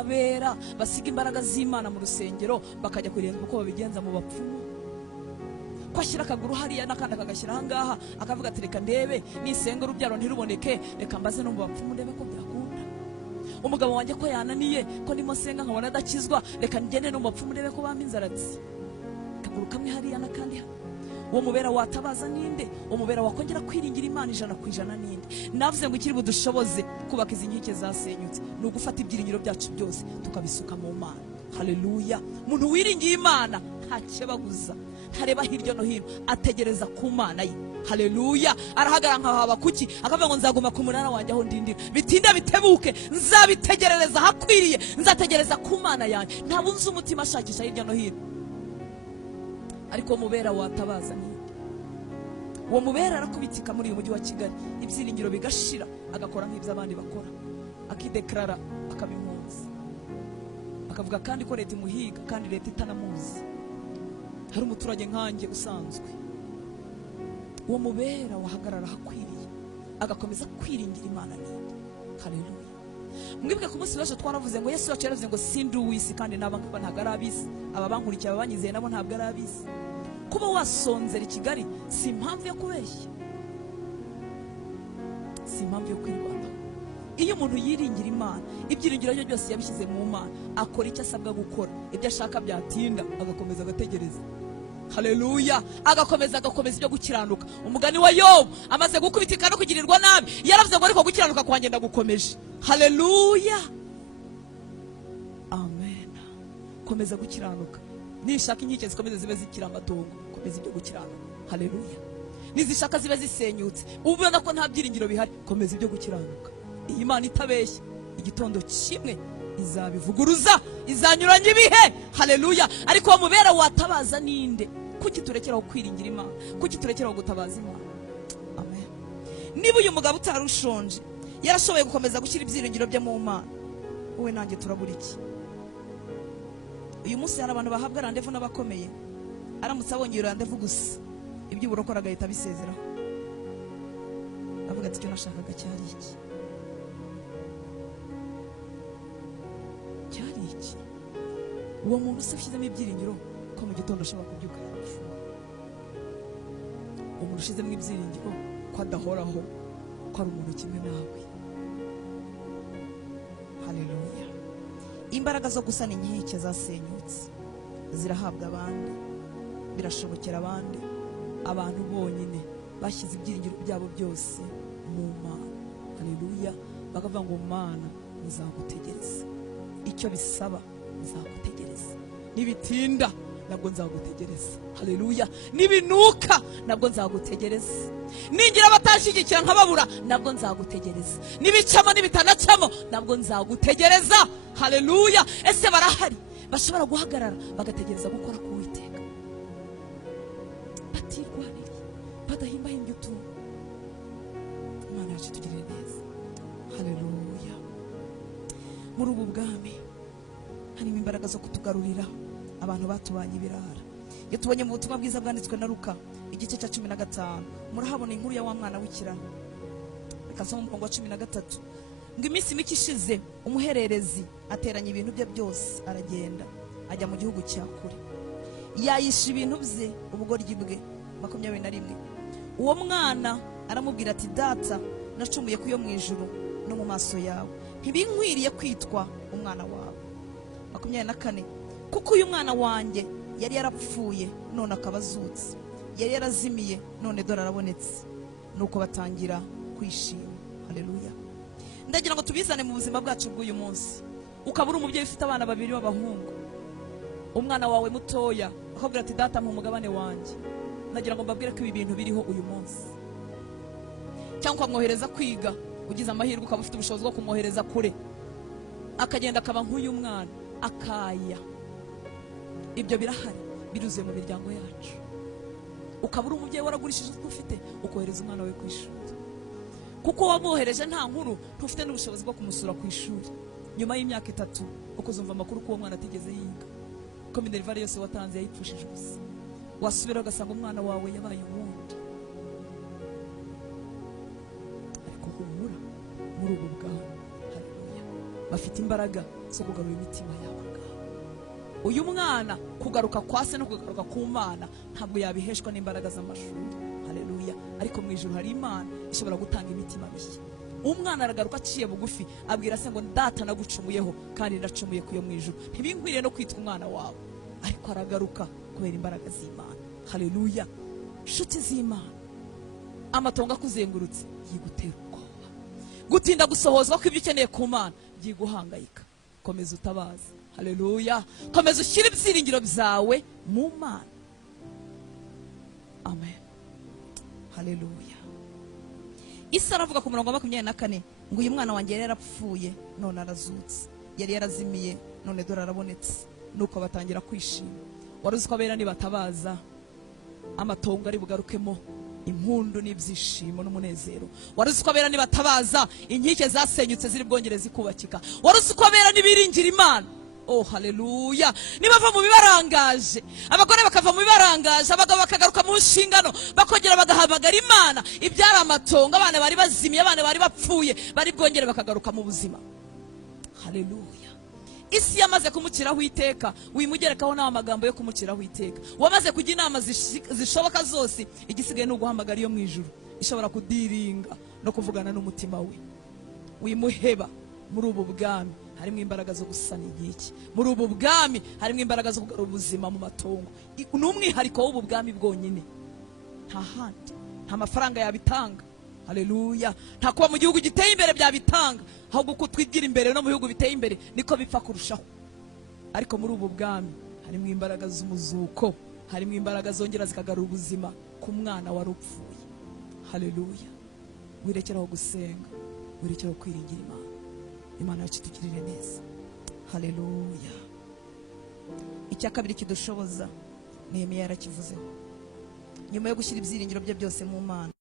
abera basiga imbaraga z'Imana mu rusengero bakajya kurenga uko babigenza mu bapfumu, ko ashyira akaguru hariya n'akandi akagashyira ahangaha akavuga ati reka ndebe nisenga urubyaro ntiruboneke, reka mbaze no mu bapfumu ndebe ko byakunda. Umugabo wanjye ko yananiye, ko ndimo senga nkabona adakizwa, reka ngende no mu bapfumu ndebe ko bampa inzaratsi. Akaguru kamwe hariya n'akandi hano. Uwo mubera watabaza ninde? Umubera wakongera kwiringira Imana 100% ninde? Navuze ngo ikiri budushoboze kubaka izi nkike zasenyutse ni ugufata ibyiringiro byacu byose tukabisuka mu Mana. Haleluya. Umuntu wiringiye Imana ntakebaguza, ntareba hirya no hino, ategereza ku Mana ye. Haleluya. Arahagara nk'ahaba kuki akavuga ngo nzaguma ku munara wanjye aho ndindira, bitinda bitebuke nzabitegerereza hakwiriye, nzategereza ku Mana yanjye. Ntabunze umutima ashakisha hirya no hino. Ariko mubera watabaza ninde? Uwo mubera arakubitika muri uyu mujyi wa Kigali, ibyiringiro bigashira, agakora nk'ibyo abandi bakora, akideklara akabimpunza, akavuga kandi ko leta imuhiga kandi leta itanamuzi, hari umuturage nkanjye usanzwe. Uwo mubera wahagarara hakwiriye, agakomeza kwiringira Imana ninde? Haleluya. Mwibuke ku munsi w'ejo twaravuze ngo Yesu yacu yaravuze ngo sindi uw'isi kandi n'abantu ntabwo ari ab'isi, aba bankurikiye aba banyizeye nabo ntabwo ari ab'isi. Kuba wasonzera i Kigali si impamvu yo kubeshya, si impamvu yo kwirwanaho. Iyo umuntu yiringira Imana, ibyiringiro bye byose yabishyize mu Mana, akora icyo asabwa gukora, ibyo ashaka byatinda agakomeza agategereza. Haleluya. Agakomeza ibyo gukiranuka. Umugani wa Yobu amaze gukubitika no kugirirwa nabi yaravuze ngo ariko gukiranuka kwanjye ndagukomeje. Haleluya. Amen. Komeza gukiranuka. Nishaka inkike zikomeze zibe zikira amatongo, komeza ibyo gukiranuka. Haleluya. Nizishaka zibe zisenyutse, ubona ko nta byiringiro bihari, komeza ibyo gukiranuka. Iyi Imana itabeshya, igitondo kimwe izabivuguruza, izanyuranye ibihe. Haleluya. Ariko uwo mubera watabaza ninde? Kuki turekeraho kwiringira Imana? Kuki turekeraho gutabaza Imana? Amen. Niba uyu mugabo utarushonje yarashoboye gukomeza gushyira ibyiringiro bye mu Mana, wowe nanjye turabura iki? Uyu munsi hari abantu bahabwa randevu n'abakomeye, aramutse abonye randevu gusa iby'uburokora agahita bisezeraho, avuga ati icyo nashakaga cyari iki? Cyari iki? Uwo muntu se ushyizemo ibyiringiro ko mu gitondo ashobora kubyuka yarapfuye. Umuntu ushyizemo ibyiringiro ko adahoraho, ko ari umuntu kimwe nawe. Haleluya. Imbaraga zo gusana inkike zasenyutse zirahabwa abandi, birashobokera abandi, abantu bonyine bashyize ibyiringiro byabo byose mu Mana. Haleluya. Bakavuga ngo Mana nzagutegereza, icyo bisaba nzagutegereza, nibitinda nabwo nzagutegereza. Haleluya. Nibinuka nabwo nzagutegereza, ningira batashigikira nkababura nabwo nzagutegereza, nibicamo nibitanacamo nabwo nzagutegereza. Haleluya. Ese barahari bashobora guhagarara bagategereza gukora ku Uwiteka, batirwaniriye, badahimbahimbye utuntu? Imana yacu tugirire neza. Haleluya. Muri ubu bwami harimo imbaraga zo kutugarurira abantu batubanye ibirara. Iyo tubonye mu butumwa bwiza bwanditswe na Luka igice cya 15, murahabona inkuru ya wa mwana w'ikirano. Reka nsome umurongo wa 13. Ngo iminsi mike ishize umuhererezi ateranya ibintu bye byose aragenda ajya mu gihugu cya kure, yayisha ibintu bye ubugoryi bwe. 21. Uwo mwana aramubwira ati data nacumuye kuyo mu ijuru no mu maso yawe, ntibinkwiriye kwitwa umwana wawe. 24. Kuko uyu mwana wanjye yari yarapfuye none akaba azutse, yari yarazimiye none dore arabonetse. Nuko batangira kwishima. Haleluya. Ndagira ngo tubizane mu buzima bwacu bw'uyu munsi. Ukaba uri umubyeyi ufite abana 2 b'abahungu, umwana wawe mutoya akabwira ati data mpa umugabane wanjye. Ndagira ngo mbabwire ko ibi bintu biriho uyu munsi. Cyangwa ukamwohereza kwiga, ugize amahirwe ukaba ufite ubushobozi bwo kumwohereza kure, akagenda akaba nk'uyu mwana akaya. Ibyo birahari, biruzuye mu miryango yacu. Ukaba uri umubyeyi waragurishije uko ufite, ukohereza umwana we ku ishuri. Kuko wamwohereje nta nkuru, ntufite n'ubushobozi bwo kumusura ku ishuri. Nyuma y'imyaka 3 ukuzumva amakuru ko uwo mwana atigeze yiga, ko minerivare yose watanze yayipfushije gusa. Wasubira ugasanga umwana wawe yabaye uwundi. Ariko humura muri ubu bwami. Haleluya. Bafite imbaraga zo kugarura imitima yawe ngaho. Uyu mwana kugaruka kwa se no kugaruka ku Mana ntabwo yabiheshwa n'imbaraga z'amashuri. Haleluya. Ariko mu ijuru hari Imana ishobora gutanga imitima mishya. Umwana aragaruka aciye bugufi abwira se ngo data nagucumuyeho kandi ndacumuye kuyo mu ijuru, ntibinkwiriye no kwitwa umwana wawe. Ariko aragaruka kubera imbaraga z'Imana. Haleluya. Nshuti z'Imana, amatongo akuzengurutse yigutera ubwoba, gutinda gusohozwa ko ibyo ukeneye ku Mana yiguhangayika. Komeza utabaza. Haleluya. Komeza ushyire ibyiringiro byawe mu Mana. Amen. Haleluya. Isa aravuga ku murongo wa 24 ngo uyu mwana wanjye yari yarapfuye none arazutse, yari yarazimiye none dore arabonetse. Nuko batangira kwishima. Wari uzi ko abera nibatabaza amatongo ari bugarukemo impundu n'ibyishimo n'umunezero. Wari uzi ko abera nibatabaza inkike zasenyutse ziri bwongere zikubakika. Wari uzi ko abera nibiringira Imana. Oh haleluya. Nibava mu bibarangaje, abagore bakava mu bibarangaje, abagabo bakagaruka mu nshingano, bakongera bagahamagara Imana, ibyara amatongo, abana bari bazimiye, abana bari bapfuye, bari bwongere bakagaruka mu buzima. Haleluya. Isi yamaze kumukiraho iteka, wimugerekaho n'amagambo yo kumukiraho iteka. Wamaze kujya inama zishoboka zose, igisigaye no guhamagara iyo mu ijuru ishobora kudiringa no kuvugana n'umutima we. Wimuheba. Muri ubu bwami harimo imbaraga zo gusana inkike. Muri ubu bwami harimo imbaraga zo kugarura ubuzima mu matongo. N'umwihariko w'ubu bwami bwonyine, nta handi, nta mafaranga yabitanga. Haleluya. Nta kuba mu gihugu giteye imbere byabitanga, ahubwo uko twigira imbere no mu bihugu biteye imbere niko bipfa kurushaho. Ariko muri ubu bwami harimo imbaraga z'umuzuko, harimo imbaraga zongera zikagarura ubuzima ku mwana wari upfuye. Haleluya. Wirekeraho gusenga, wirekeraho kwiringira Imana. Imana yacu itugirire neza. Haleluya. Icya kabiri kidushoboza Nehemiya yarakivuzeho. Nyuma yo gushyira ibyiringiro bye byose mu Mana,